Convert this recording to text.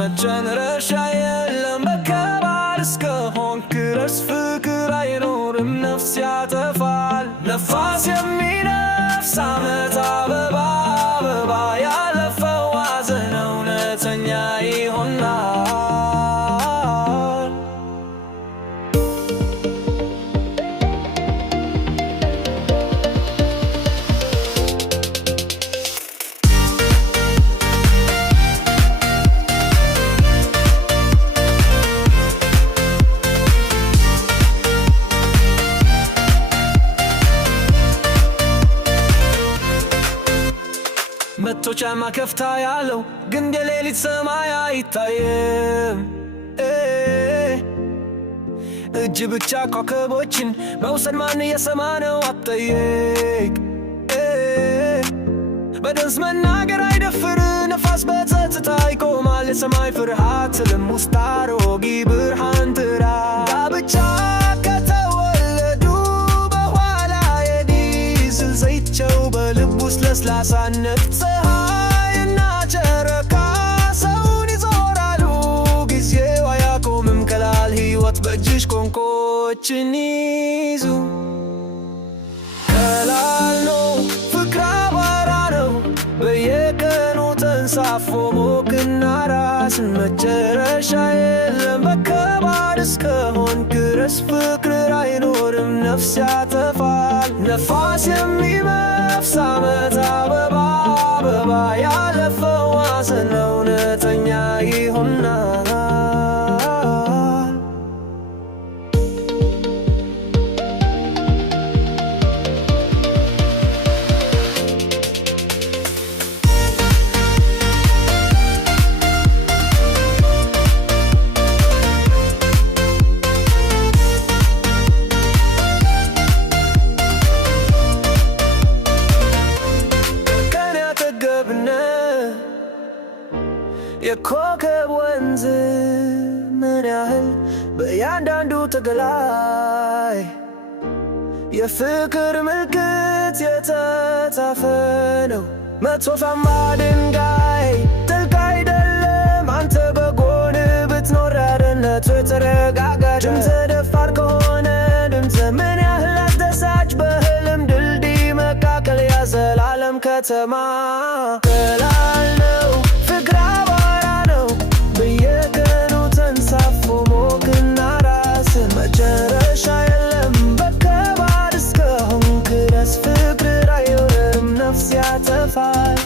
መጨረሻ የለም በከባድ እስከሆንክ ድረስ ፍቅር አይኖርም ነፍስ ያጠፋል። ነፋስ የሚነፍስ ዓመት አበባ አበባ ያለፈው ሐዘን እውነተኛ ይሆናል። መቶ ጫማ ከፍታ ያለው ግን የሌሊት ሰማይ አይታየም። እጅ ብቻ ኮከቦችን መውሰድ ማን የሰማ ነው አትጠይቅ። በደንስ መናገር አይደፍር ነፋስ በጸጥታ ይቆማል። የሰማይ ፍርሃት ልም ውስጥ አሮጌ ብርሃን ጥራ። ጋብቻ ከተወለዱ በኋላ የዲዝል ዘይቸው በልብ ውስጥ ለስላሳነት ፀሐይና ጨረቃ ሰውን ይዞራሉ። ጊዜው አያቆምም ቀላል ሕይወት በእጅሽ ቋንቋዎችን ይዙ። ቀላል ነው ፍቅር አቧራ ነው በየቀኑ ተንሳፎ ሞቅና ራስን መጨረሻ የለም በከባድ እስከሆንክ ድረስ ፍቅር አይኖርም ነፍስ ያጠፋል። ነፋስ የሚነፍስ ዓመት አበባ አበባ ያለፈው ሐዘን እውነተኛ ይሆናል። የኮከብ ወንዝ ምን ያህል በእያንዳንዱ ተገላይ የፍቅር ምልክት የተጻፈ ነው። መጥፎፋማ ድንጋይ ጥልቅ አይደለም አንተ በጎን ብትኖር ያደነቱ የተረጋጋ ድምፅ ደፋር ከሆነ ድምፅ ምን ያህል አስደሳች በህልም ድልድይ መካከል ያዘላለም ከተማ። ቀላል ነው ፍቅር አቧራ ነው በየቀኑ ተንሳፎ ሞቅና ራስን መጨረሻ የለም በከባድ እስከሆንክ ድረስ ፍቅር አይኖርም ነፍስ ያጠፋል።